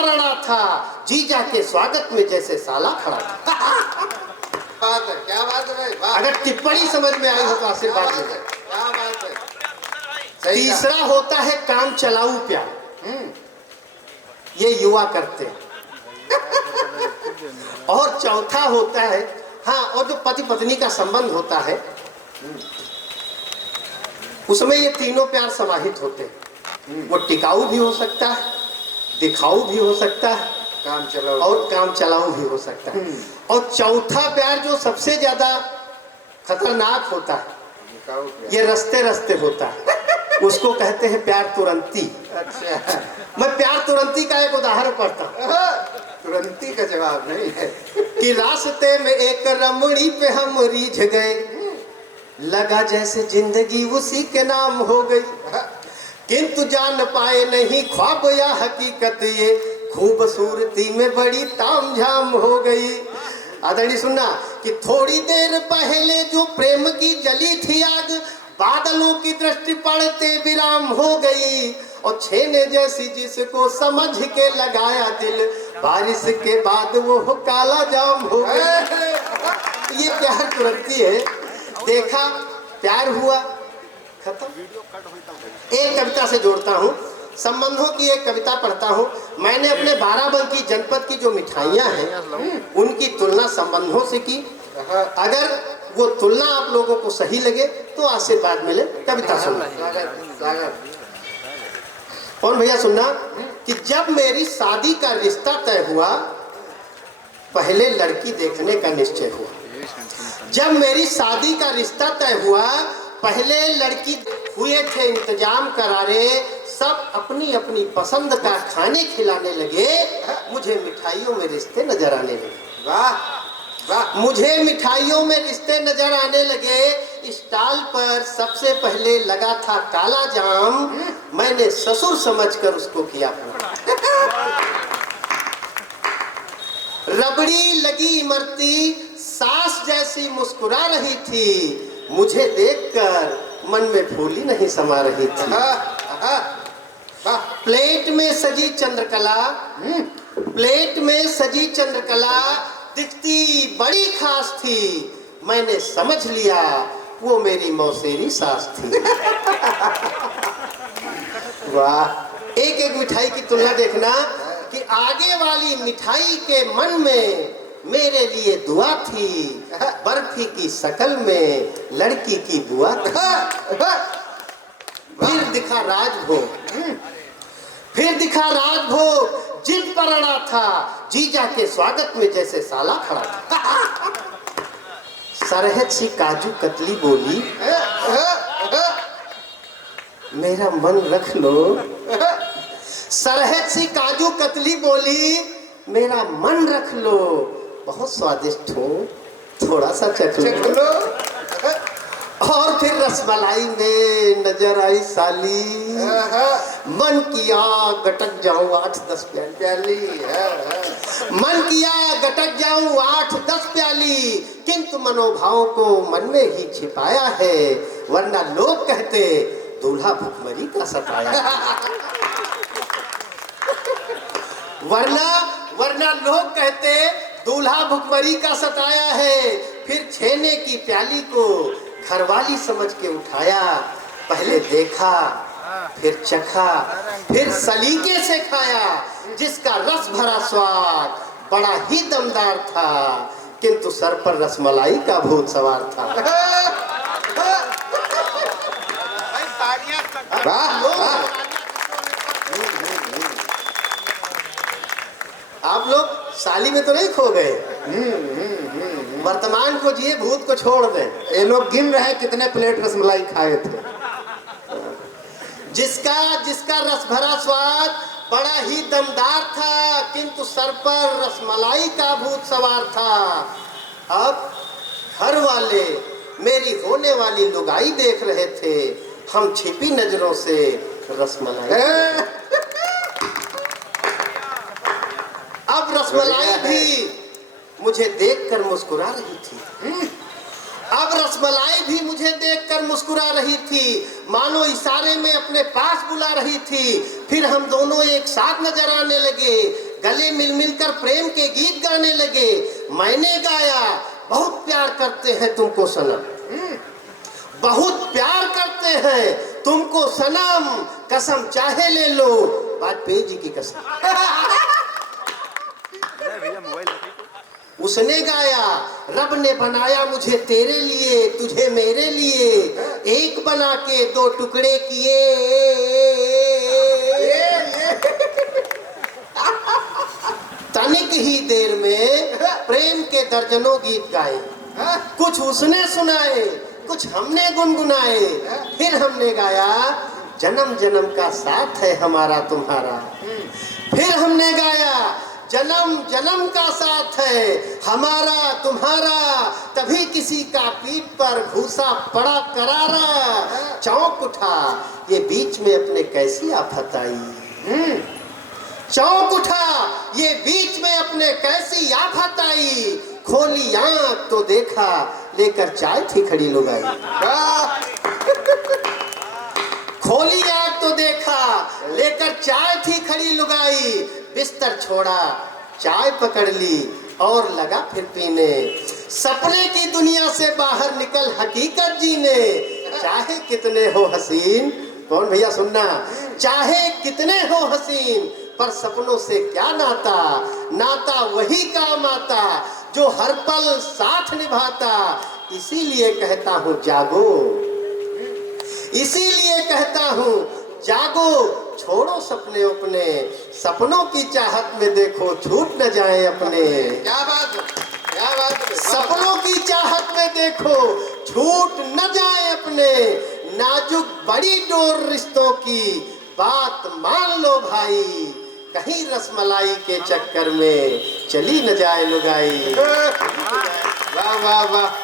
पर अड़ा था, जीजा के स्वागत में जैसे साला खड़ा था। बात है, क्या बात है भाई, वाह। अगर टिप्पणी समझ में आई हो तो आशीर्वाद क्या दें। बात है, सही कहा। तीसरा होता है काम चलाऊ प्यार, ये युवा करते हैं। और चौथा होता है, हाँ, और जो पति पत्नी का संबंध होता है उसमें ये तीनों प्यार समाहित होते हैं। वो टिकाऊ भी हो सकता है, दिखाऊ भी हो सकता है, काम चलाओ और काम चलाऊ भी हो सकता है। और चौथा प्यार जो सबसे ज्यादा खतरनाक होता है, ये रस्ते रस्ते होता है, उसको कहते हैं प्यार तुरंती। अच्छा, मैं प्यार तुरंती का एक उदाहरण पढ़ता हूँ। तुरंती का जवाब नहीं है कि रास्ते में एक रमणी पे हम रीझ गए, लगा जैसे जिंदगी उसी के नाम हो गई, किंतु जान पाए नहीं ख्वाब या हकीकत, ये खूबसूरती में बड़ी तामझाम हो गई। आदरणीय सुनना कि थोड़ी देर पहले जो प्रेम की जली थी आग, बादलों की दृष्टि पड़ते विराम हो गई, और छेने जैसी जिसको समझ के लगाया दिल, बारिश के बाद वो काला जाम हो गया। ये प्यार तुरंती है। देखा, प्यार हुआ, खत्म। एक कविता से जोड़ता हूँ, संबंधों की एक कविता पढ़ता हूँ। मैंने अपने बाराबंकी जनपद की जो मिठाइयाँ हैं उनकी तुलना संबंधों से की। अगर वो तुलना आप लोगों को सही लगे तो आशीर्वाद मिले। कविता सुनना। कौन भैया सुनना कि जब मेरी शादी का रिश्ता तय हुआ, पहले लड़की देखने का निश्चय हुआ। जब मेरी शादी का रिश्ता तय हुआ, पहले लड़की हुए थे इंतजाम करारे, सब अपनी अपनी पसंद का खाने खिलाने लगे, मुझे मिठाइयों में रिश्ते नजर आने लगे। वाह वाह, मुझे मिठाइयों में रिश्ते नजर आने लगे। स्टॉल पर सबसे पहले लगा था काला जाम, मैंने ससुर समझकर उसको किया पूरा। रबड़ी लगी इमरती, सास जैसी मुस्कुरा रही थी, मुझे देखकर मन में फूली नहीं समा रही थी। प्लेट में सजी चंद्रकला, प्लेट में सजी चंद्रकला दिखती बड़ी खास थी, मैंने समझ लिया वो मेरी मौसेरी सास थी। वाह। एक एक मिठाई की तुलना देखना कि आगे वाली मिठाई के मन में मेरे लिए दुआ थी, बर्फी की शक्ल में लड़की की बुआ थी। फिर दिखा राजभोग, फिर दिखा राजभोग, जिद पर अड़ा था, जीजा के स्वागत में जैसे साला खड़ा था। सरहद सी काजू कतली बोली, मेरा मन रख लो। सरहद सी काजू कतली बोली, मेरा मन रख लो, बहुत स्वादिष्ट हो, थोड़ा सा चख लो। और फिर रसमलाई में नजर आई साली, मन किया गटक जाऊं 8-10 प्याली, मन किया गटक जाऊं 8-10 प्याली, किंतु मनोभाव को मन में ही छिपाया है, वरना लोग कहते दूल्हा भुखमरी का सताया। वरना लोग कहते दूल्हा भुखमरी का सताया है। फिर छेने की प्याली को घरवाली समझ के उठाया, पहले देखा, फिर चखा, फिर सलीके से खाया, जिसका रस भरा स्वाद बड़ा ही दमदार था, किंतु सर पर रसमलाई का भूत सवार था। आप लोग साली में तो नहीं खो गए, वर्तमान को जिए, भूत को छोड़ दें। ये लोग गिन रहे कितने प्लेट रसमलाई खाए थे। जिसका रस भरा स्वाद बड़ा ही दमदार था, किंतु सर पर रसमलाई का भूत सवार था। अब घर वाले मेरी होने वाली लुगाई देख रहे थे, हम छिपी नजरों से रसमलाई। अब रसमलाई भी मुझे देखकर मुस्कुरा रही थी, अब रसमलाई भी मुझे देखकर मुस्कुरा रही थी, मानो इशारे में अपने पास बुला रही थी। फिर हम दोनों एक साथ नजर आने लगे, गले मिल मिलकर प्रेम के गीत गाने लगे। मैंने गाया, बहुत प्यार करते हैं तुमको सनम, बहुत प्यार करते हैं तुमको सनम, कसम चाहे ले लो, वाजपेयी जी की कसम। उसने गाया, रब ने बनाया मुझे तेरे लिए, तुझे मेरे लिए, एक बना के दो टुकड़े किए। तनिक ही देर में प्रेम के दर्जनों गीत गाए, कुछ उसने सुनाए, कुछ हमने गुनगुनाए। फिर हमने गाया, जन्म जन्म का साथ है हमारा तुम्हारा। फिर हमने गाया, जन्म जन्म का साथ है हमारा तुम्हारा, तभी किसी का पीठ पर भूसा पड़ा करारा। चौंक उठा ये बीच में अपने कैसी आफत आई, चौंक उठा ये बीच में अपने कैसी आफत आई। खोली आंख तो देखा, लेकर चाय थी खड़ी लुगाई। खोली आंख तो देखा, लेकर चाय थी खड़ी लुगाई। बिस्तर छोड़ा, चाय पकड़ ली और लगा फिर पीने। सपने की दुनिया से बाहर निकल हकीकत जीने। चाहे कितने हो हसीन, कौन भैया सुनना, चाहे कितने हो हसीन, पर सपनों से क्या नाता, नाता वही काम आता जो हर पल साथ निभाता। इसीलिए कहता हूँ जागो, इसीलिए कहता हूँ जागो, छोड़ो सपने अपने, सपनों की चाहत में देखो छूट न जाए अपने। क्या बात है, क्या बात है। सपनों की चाहत में देखो छूट न जाए अपने, नाजुक बड़ी डोर रिश्तों की बात मान लो भाई, कहीं रसमलाई के चक्कर में चली न जाए लुगाई। वाह वाह वाह।